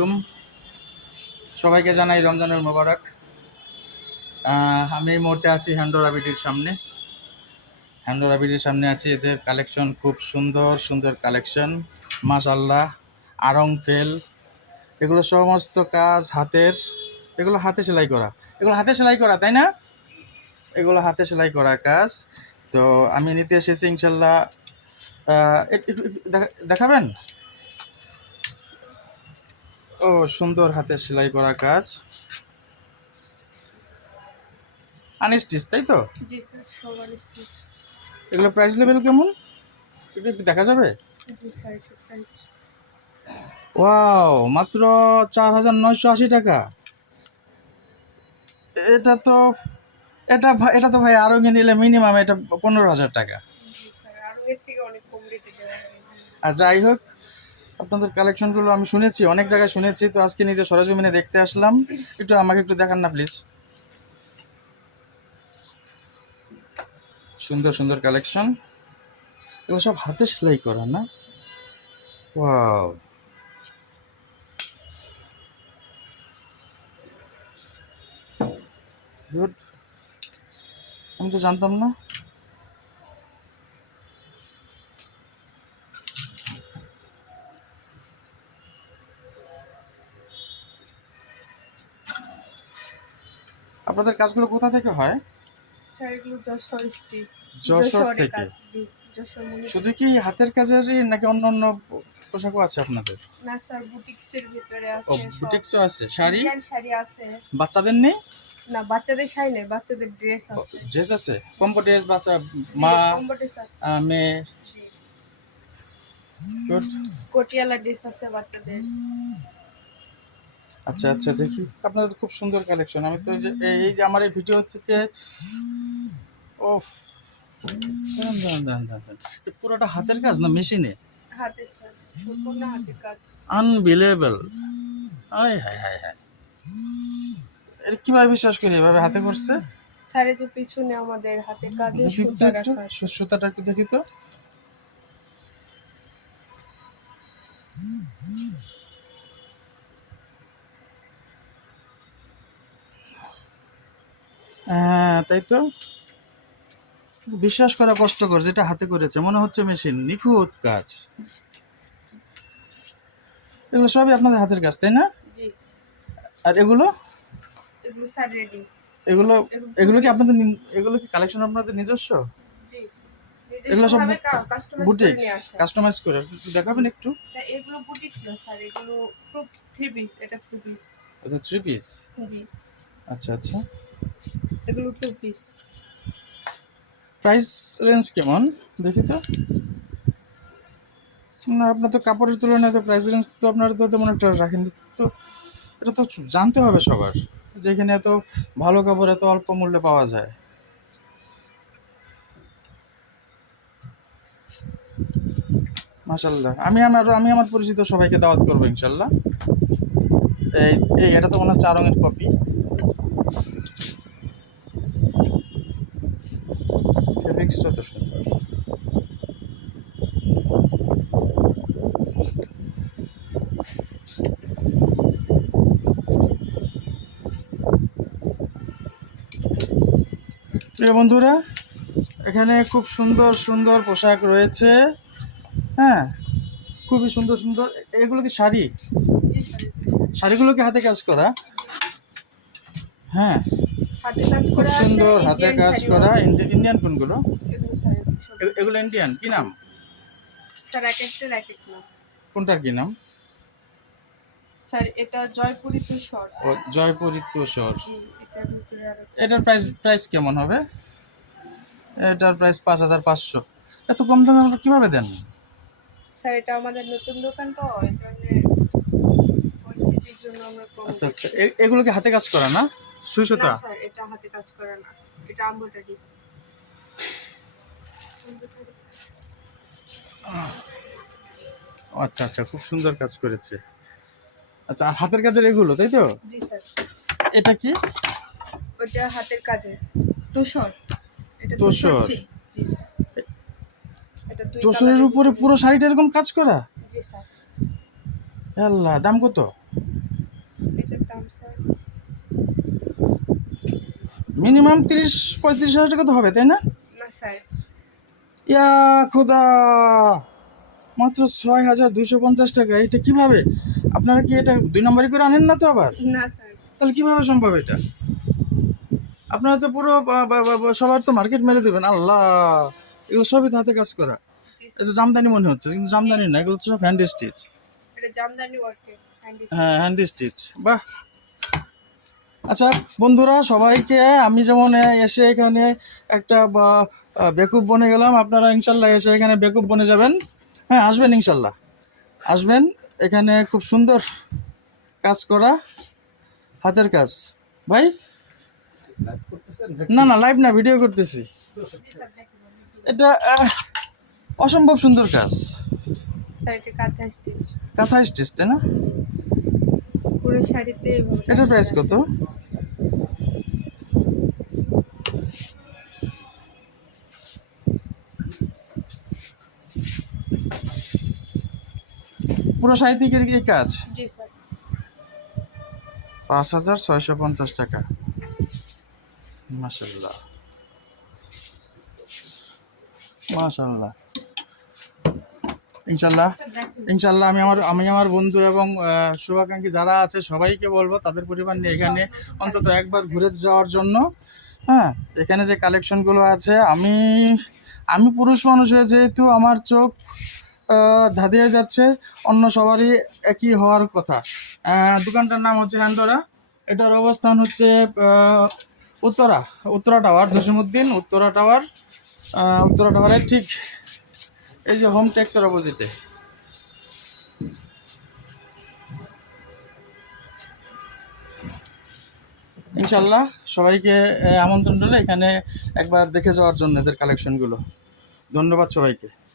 তুম সবাইকে জানাই রমজানের মোবারক। আমি এই মুহূর্তে আছি হ্যান্ডোরা বিডির সামনে আছি। এদের কালেকশন খুব সুন্দর সুন্দর কালেকশন, মাশাল্লাহ। আড়ং ফেল, এগুলো সমস্ত কাজ হাতের, এগুলো হাতে সেলাই করা, তাই না? এগুলো হাতে সেলাই করা কাজ। তো আমি নিতে এসেছি ইনশাল্লাহ। একটু দেখাবেন? ও সুন্দর হাতে সেলাই করা কাজ, আনস্টিচ, তাই তো? জি স্যার, সব আনস্টিচ। এগুলো প্রাইস লেভেল কেমন একটু দেখা যাবে? জি স্যার, এটা প্রাইস। ওয়াও, মাত্র 4,980 টাকা। এটা তো এটা তো ভাই আরো নিলে মিনিমাম এটা 15,000 টাকা। জি স্যার, আরও এর থেকে অনেক কম রেটে দেওয়া হয়। আর যাই হোক, আপনাদের কালেকশনগুলো আমি শুনেছি, অনেক জায়গায় শুনেছি, তো আজকে নিজে সরজমিনে দেখতে আসলাম। আমাকে একটু দেখান না প্লিজ। সুন্দর সুন্দর কালেকশন, এগুলো সব হাতে সেলাই করা না? Wow, good. আমি তো জানতাম না। আপনাদের কাজগুলো কোথা থেকে হয়? স্যার, এগুলো যশোর স্টিচ। যশোর থেকে? কাজ। জি, যশোর মনে। শুধু কি হাতের কাজেরই নাকি অন্য অন্য পোশাকও আছে আপনাদের? না স্যার, বুটিক্সের ভিতরে ও, আছে সব। বুটিক্সও আছে, শাড়ি? ইন্ডিয়ান শাড়ি আছে। বাচ্চাদের নেই? না, বাচ্চাদের শাড়ি নেই, বাচ্চাদের ড্রেস আছে। ড্রেস আছে, কম্বো ড্রেস, বাচ্চা, জি, মা, কম্বো ড্রেস আছে। মেয়ে। জি, গুড। কোটিয়ালা ড্রেস আছে বাচ্চাদের। আচ্ছা আচ্ছা, দেখি আপনাদের খুব সুন্দর কালেকশন। আমি তো এই যে আমার এই ভিডিও থেকে, ওফ, দাঁড়ান দাঁড়ান দাঁড়ান দাঁড়ান, পুরোটা হাতের কাজ না মেশিনে? হাতের স্যার, সম্পূর্ণ হাতের কাজ। আনবিলিভেবল। আয় হায় হায় হায়, এটা কিভাবে বিশ্বাস করি এভাবে হাতে করছে? স্যার, এই যে পিছনে আমাদের হাতের কাজে দেখি তো সুতা একটু, রাখা আছে। সুতাটা একটু দেখি তো। হ্যাঁ, তাই তো। বিশ্বাস করা কষ্টকর, যেটা হাতে করেছে মনে হচ্ছে মেশিন, নিখুঁত কাজ। এগুলো সবই আপনাদের হাতের কাজ, তাই না? জি। আর এগুলো এগুলো স্যার রেডি। এগুলো এগুলো কি বুটিক্স। আপনাদের এগুলো কি কালেকশন আপনাদের নিজস্ব? জি, এগুলো সব নিজস্বভাবে কাস্টমাইজ করে বুটিক্স, নিয়ে আসা। কাস্টমাইজ করে একটু দেখাবেন একটু? তা এগুলো বুটিক্স না স্যার, এগুলো খুব থ্রি পিস। এটা থ্রি পিস। এটা 3 পিস? জি, আচ্ছা আচ্ছা। এগুলো টু পিস। প্রাইস রেঞ্জ কেমন দেখি তো? না, আপনার তো কাপড়ের তুলনায় তো প্রাইস রেঞ্জ তো আপনারা তো তেমন একটা রাখেননি তো। এটা তো জানতে হবে সবার, যেখানে এত ভালো কাপড় এত অল্প মূল্যে পাওয়া যায়। মাশাল্লাহ, আমি আমার পরিচিত সবাইকে দাওয়াত করবো ইনশাল্লাহ। এই এই এটা তো মনে হচ্ছে আড়ংয়ের কপি। ফেব্রিক্সটা তো সুন্দর। প্রিয় বন্ধুরা, এখানে খুব সুন্দর সুন্দর পোশাক রয়েছে। হ্যাঁ, খুবই সুন্দর সুন্দর। এগুলো কি শাড়ি? জি স্যার, এগুলো শাড়িগুলো কি হাতে কাজ করা? হ্যাঁ, হাতে কাজ খুব করা আছে, সুন্দর হাতে ইন্ডিয়ান কাজ শাড়িও করা। আছে। ইন্ডিয়ান কোনগুলো? এগুলো স্যার, এগুলো সব এগুলো ইন্ডিয়ান, কি নাম? স্যার এক একটার এক এক নাম। কোনটার কি নাম? স্যার, এটা জয়পুরি তুষার। ও, জয়পুরি তোষর। জি, এটার ভিতরে আর এটার প্রাইস কেমন হবে? এটার প্রাইস 5,500। এত কম দামে আমরা কিভাবে দেন? স্যার, এটা আমাদের নতুন দোকান তো, এই জন্য পরিচিতির জন্য আমরা কম আচ্ছা আচ্ছা, দিচ্ছি। এগুলো কি হাতে কাজ করা না, সুই না সুতা? স্যার, এটা হাতে কাজ করা না, এটা এমব্রয়ডারি। আচ্ছা আচ্ছা, খুব সুন্দর কাজ করেছে। আচ্ছা, আর হাতের কাজের এগুলো, তাই তো? জি স্যার, এটা কি? ওটা হাতের কাজে তুষার। এটা তুষার তোষর? জি স্যার, এটা তোষরের উপরে পুরো শাড়িটা এরকম কাজ করা? জি স্যার। আল্লাহ, দাম কত? এটার দাম স্যার মিনিমাম 30-35 হাজার টাকা তো হবে, তাই না? না স্যার। ইয়া খোদা, মাত্র 6,250 টাকা! এটা কিভাবে? আপনারা কি এটা 2 নম্বরই করে আনেন না তো আবার? না স্যার। তাহলে কিভাবে সম্ভব এটা? আপনারা তো পুরো সবার তো মার্কেট মেরে দেবেন। আল্লাহ, এগুলো সবই তো হাতে কাজ করা। জি এটা স্যার। জামদানি মনে হচ্ছে, কিন্তু জামদানি না, এগুলো তো সব হ্যান্ড স্টিচ। এটা জামদানি ওয়ার্কে হ্যান্ড হ্যাঁ, হ্যান্ড স্টিচ, বাহ। আচ্ছা বন্ধুরা, সবাইকে আমি যেমন এসে এখানে একটা বেকুব বনে গেলাম, আপনারা ইনশাল্লাহ এসে এখানে বেকুব বনে যাবেন। হ্যাঁ, আসবেন ইনশাল্লাহ, আসবেন। এখানে খুব সুন্দর কাজ করা, হাতের কাজ। ভাই, না না, লাইভ না, ভিডিও করতেছি। এটা অসম্ভব সুন্দর কাজ। স্যার এটা কাঁথা স্টিচ। কাঁথা স্টিচ, তাই না? পুরো শাড়িতে এইভাবে কাজ এটার প্রাইস করা কত? আছে। পুরো সাহিত্যিকের এই কাজ জি স্যার। 5,650 টাকা। মাশাল্লাহ, মাশাল্লাহ। ইনশাল্লাহ, ইনশাল্লাহ আমি আমার বন্ধু এবং শুভাকাঙ্ক্ষী যারা আছে সবাইকে বলবো তাদের পরিবার নিয়ে এখানে অন্তত একবার ঘুরে যাওয়ার জন্য। হ্যাঁ, এখানে যে কালেকশনগুলো আছে, আমি পুরুষ মানুষ হয়ে যেহেতু আমার চোখ ধাঁধিয়ে যাচ্ছে, অন্য সবারই একই হওয়ার কথা। দোকানটার নাম হচ্ছে হ্যান্ডোরা। এটার অবস্থান হচ্ছে উত্তরা উত্তরা টাওয়ার, জসিমউদ্দিন উত্তরা টাওয়ার। উত্তরা টাওয়ারের ঠিক এই যে হোম ট্যাক্সের অপোজিটে। ইনশাল্লাহ সবাইকে আমন্ত্রণ রইল এখানে একবার দেখে যাওয়ার জন্য এদের কালেকশনগুলো। ধন্যবাদ সবাইকে।